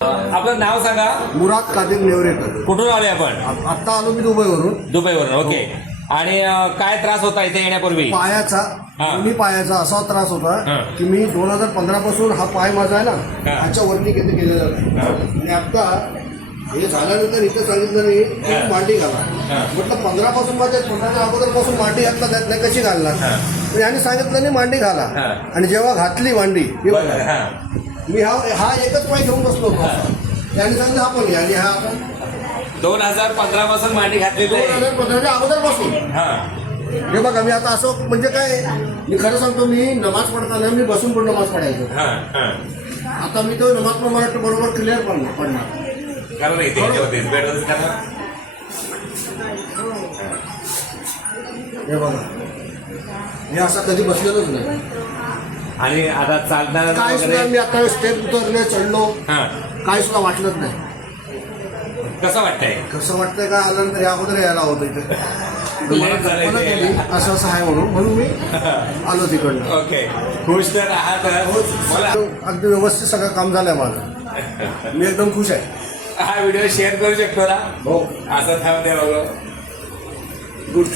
आपलं नाव सांगा. मुराद कादिर नेवरेकर. कुठून आले आपण? आत्ता आलो मी दुबईवरून. दुबईवरून. ओके. आणि काय त्रास होता इथे येण्यापूर्वी? पायाचा, दोन्ही पायाचा असा त्रास होता की मी 2015 पासून हा पाय माझा आहे ना ह्याच्या वरती किती गेलेला नाही. आणि आता हे झाल्यानंतर इथे सांगितलं मी की मांडी घाला. म्हटलं 15 पासून माझ्या 15च्या अगोदरपासून मांडी घातला जात नाही, कशी घालणार. पण यांनी सांगितलं नाही मांडी घाला. आणि जेव्हा घातली मांडी मी हा एकच पाय घेऊन बसलो होतो. त्यांनी सांगितलं हा पण घ्या. आणि हा आपण 2015 पासून मांडी घातलेली आहे. 2015च्या अगोदरपासून. हे बघा मी आता असं म्हणजे काय, मी खरं सांगतो, मी नमाज पडताना मी बसून पण नमाज पडायचो. आता मी तो नमाज पण मला बरोबर क्लिअर पडणार. हे बघा मी असं कधी बसलेलोच नाही. आणि आता चालणार काय सुद्धा मी आता स्टेप उतरले, चढलो, काय सुद्धा वाटलंच नाही. कसं वाटतंय? कसं वाटतंय का आल्यानंतर या अगोदर यायला होतं इथे. असं असं आहे म्हणून मी आलो तिकडनं. ओके. खुश तर आहात? अगदी व्यवस्थित सगळं काम झालंय माझं. मी एकदम खुश आहे. हा व्हिडिओ शेअर करू शकतो ना? हो. असं थांबते बघ. गुड.